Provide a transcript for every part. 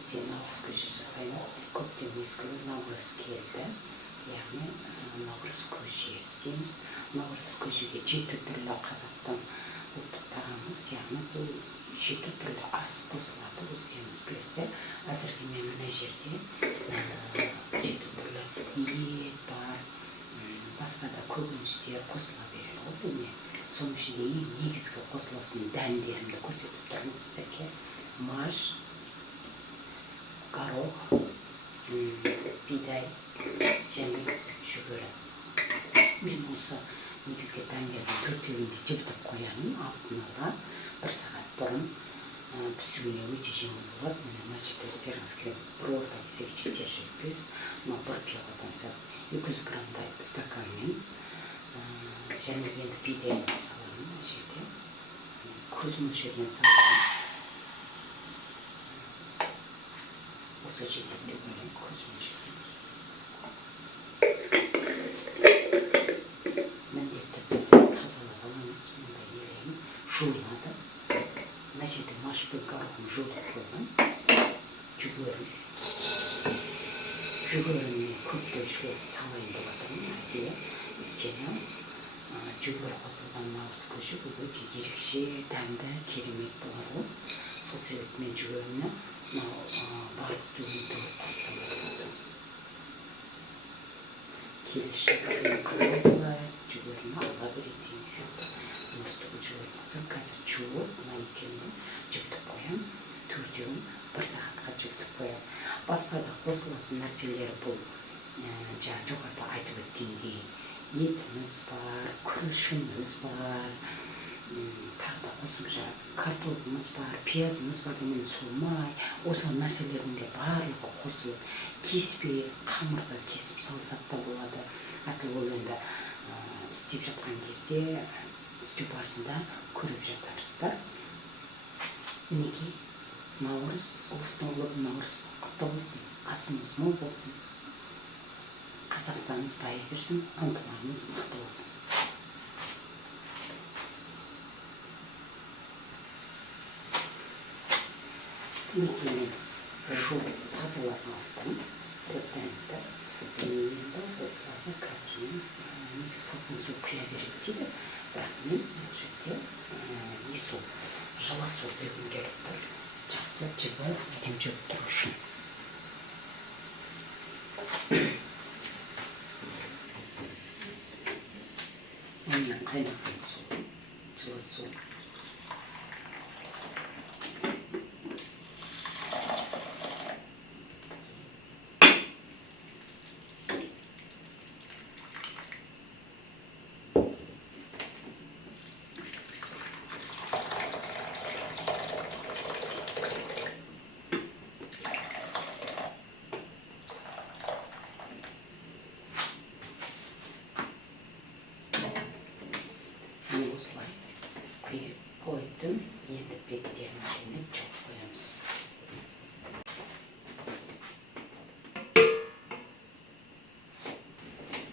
Biz de Navruz көже жасаймыз. Көктем мезгілі Наурыз келді. Яғни Наурыз көже істейміз. Наурыз көжеге 7 түрлі қазақтың ұлттық тағамымыз, яғни бұл 7 түрлі ас қосылады. Өздеріңіз білесіздер. Әзірге мен мына жерде 7 түрлі ет бар, басқа да көкөністер қосыла береді ғой бұне. Соның ішінде ең негізгі қосылатын дәндерімді көрсетіп тұрмын сіздерге. Маж, горох, бидай және жүгері. Мен осы негізгі дәндердің төртеуінде жібітіп қоямын. Алтын бір сағат бұрын пісуіне өте жеңіл болады. Мына жерде өздеріңізге бір орта есеге жетер жетпес, мына бір килодан 200 граммдай стаканмен және енді бидайны саламын. Мына жерде көз мөлшерінен саламын. Осы жетеді деп ойлаймын, көз мөлшерінен. Міндетті түрде тазалап аламыз. Мындай елейін жуылады. Мына жерде маш пен горохын жуылып қойған. Жүгеріні көптеушілер салайын деп жатырмын. Әдейі өйткені жүгері қосылған Наурыз көже бұл өте ерекше, дәмді, керемет болады. Сол себептен жүгеріні барлық жүгеріні қоссам болады. Келесі жүгеріні алға береді деген сияқты. Үстігі жүгері қоссам, қазір жуып, мына екеуін жібітіп қоям. Төртеуін бір сағатқа жібітіп қоям. Басқа да қосылатын нәрселері бұл жоғарыда айтып өткендей етіміз бар, күрішіміз бар, тағы да қосымша картопымыз бар, пиязымыз бар, мен солмай, осы нәрселердің де барлығы қосылып, кеспей, қамырға кесіп салсақ та болады. Арқылы ол енді істеп жатқан кезде, істеу барысында көріп жатарсыздар. Мінекей, Наурыз, осының ұлы Наурыз құтты болсын, асымыз мол болсын. Қазақстанымыз бай берсін, ынтымағымыз мықты болсын. Мінекей мен жуып тазалап алдым. Дәнді. Енді осыларға қазір мен салқын су құя береді дейді. Бірақ мен бұл жерде су, жылы су құйғым келіп тұр. Жақсы жібі демжеп тұру үшін. Ondan kaynakan su, жылы су. Осылай құйып қойдым. Енді бектерін жоқ қоямыз.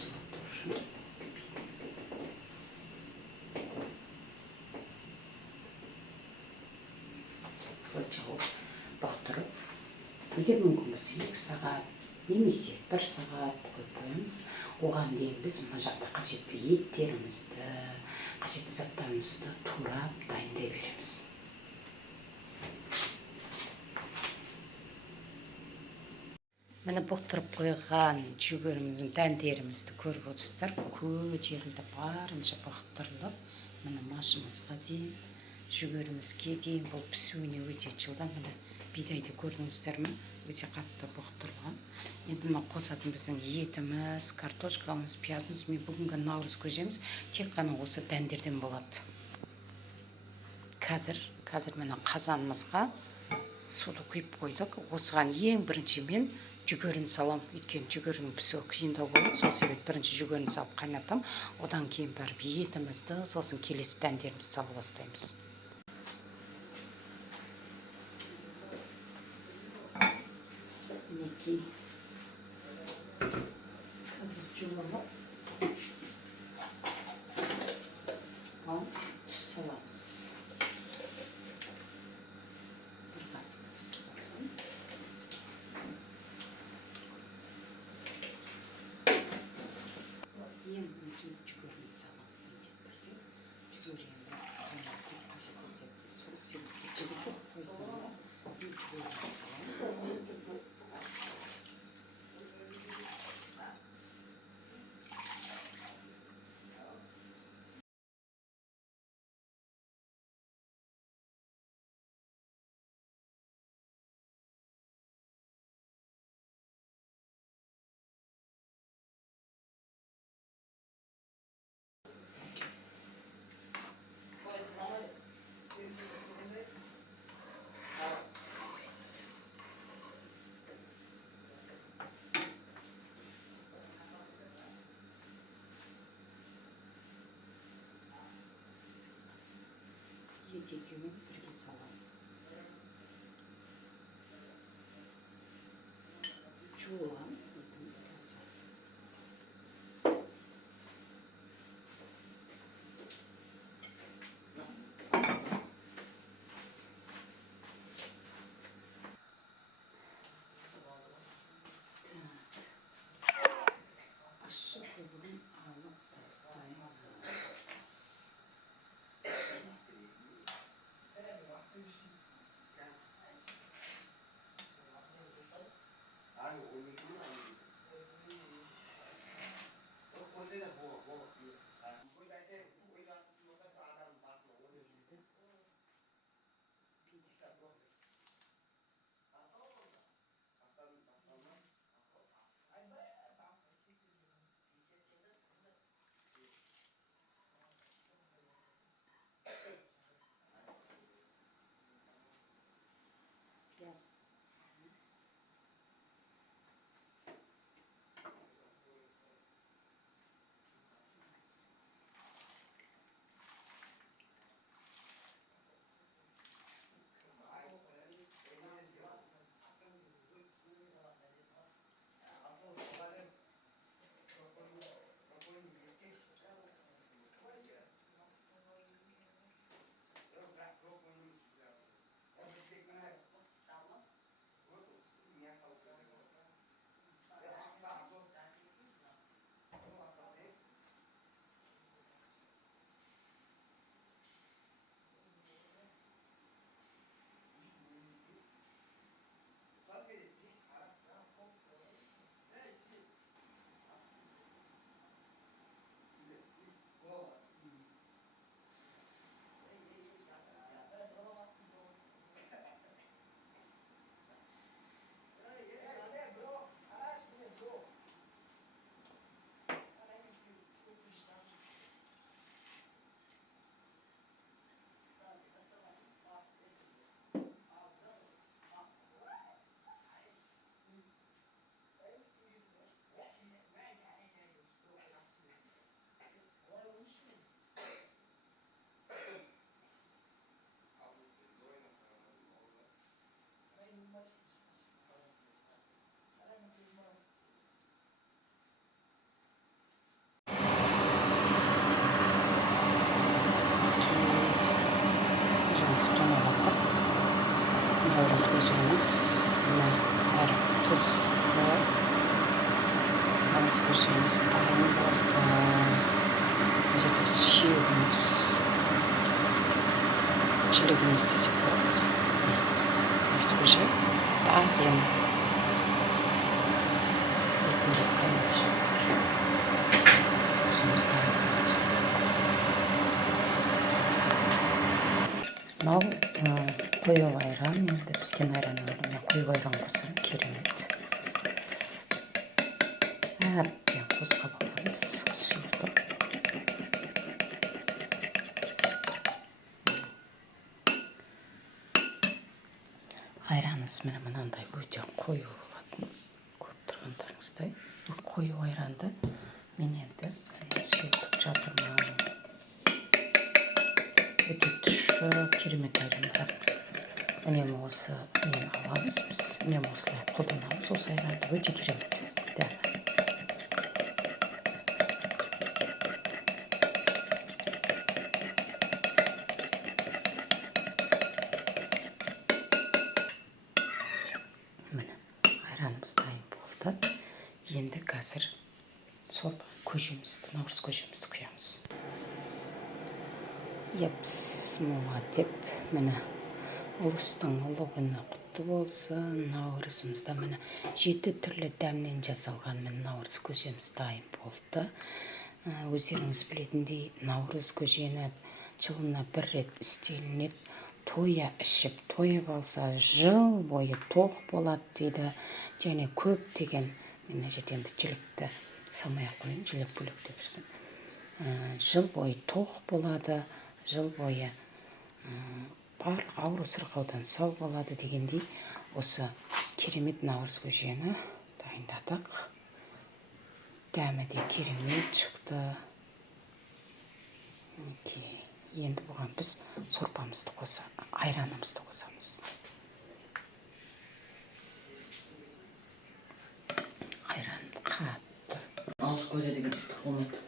Жылып тұру үшін. Осылай жауып бұқтырып, егер мүмкін болса 2 сағат, немесе 1 сағат қойып қоямыз. Оған дейін біз мына жақта қажетті еттерімізді, қажетті заттарымызды турап дайындай береміз. Міне бұқтырып қойған жүгеріміздің дәндерімізді көріп отырсыздар. Көп жерінде барынша бұқтырылып, міне машымызға дейін, жүгерімізге дейін бұл пісуіне өте жылдам. Міне бидайды көрдіңіздер ме? Өте қатты бұқтырылған. Енді мына қосатын біздің етіміз, картошкамыз, пиязымыз. Мен бүгінгі Наурыз көжеміз тек қана осы дәндерден болады. Қазір міне қазанымызға суды құйып қойдық. Осыған ең бірінші мен жүгеріні салам. Өйткені жүгерінің пісуі қиындау болады. Сол себеп бірінші жүгеріні салып қайнатам. Одан кейін барып етімізді, сосын келесі дәндерімізді сала бастаймыз. Мінекей. Қазір жуылып. Түс саламыз. Бір қасық түс саламыз. екеуін бірге саламын. Жуылған етіміз таза. Aşı kovuğunu alıp tastayımız. Yes. Navruz böceğimiz her pıstığı navruz böceğimiz daim orada acaba şiirimiz çeligimiz desek olur. Navruz böceği daim yakında kalmış. Navruz böceğimiz daim orada. Koyu ayran, енді піскен айран орнына koyu ayran қосам, керемет. Әбден қозғап аламыз, сұйытып. Айранымыз міне мынандай өте қою болатын. Көріп тұрғандарыңыздай. Қою айранды мен енді сұйытып жатырмын. Өте тұщы, керемет айран бірақ. Үнемі осы мен аламыз біз, үнемі осылай қолданамыз, осы айранды өте керемет. Міне, айранымыз дайын болды. Енді қазір сорпа көжемізді, наурыз көжемізді құямыз. Епс, мола деп, міне. Ұлыстың ұлы күні құтты болсын. Наурызымызда міне 7 түрлі дәмнен жасалған міне наурыз көжеміз дайын болды. Өздеріңіз білетіндей, наурыз көжені жылына бір рет істелінеді. Тоя ішіп, тойып алса жыл бойы тоқ болады дейді. Және көп деген міне жерден жілікті салмай қойын, жілік бөлек деп жүрсін. Жыл бойы тоқ болады, жыл бойы барлық ауру сырқаудан сау болады дегендей, осы керемет наурыз көжені дайындадық. Дәмі де керемет шықты. Енді бұған біз сорпамызды айранымызды қосамыз. Айран қатты. Ауыз көзе деген ыстық болмайды.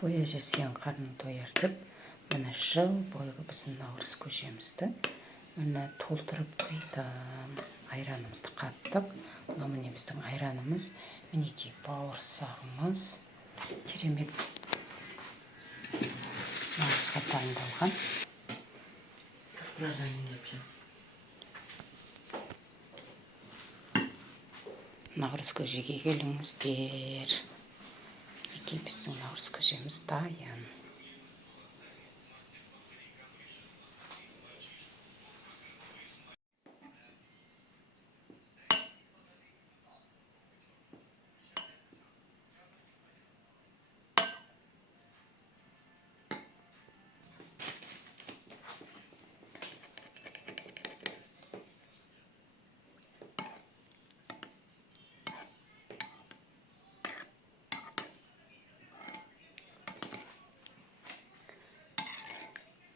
Тоя жесең қарның тояр деп, міне жыл бойғы біздің наурыз көжемізді міне толтырып құйдым. Айранымызды қаттық. Мына міне біздің айранымыз, мінекей бауырсағымыз керемет наурызға дайындалған. Біраздан кейін деп жүрмін. Наурыз көжеге келіңіздер. Мінекей біздің наурыз көжеміз дайын.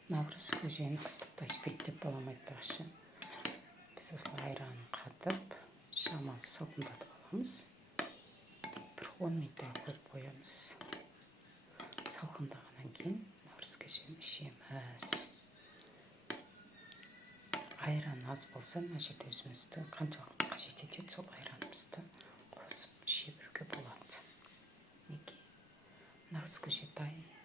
Наурыз көжені ыстықта ішпейді деп балам айтпақшы. Біз осылай айранын қатып, шамалы салқындатып аламыз. Бір 10 минуттай қойып қоямыз. Салқындағаннан кейін наурыз көжені ішеміз. Айран аз болса, мына жерде өзімізді қаншалықты қажет етеді, сол айранымызды қосып іше беруге болады. Мінекей наурыз көже дайын.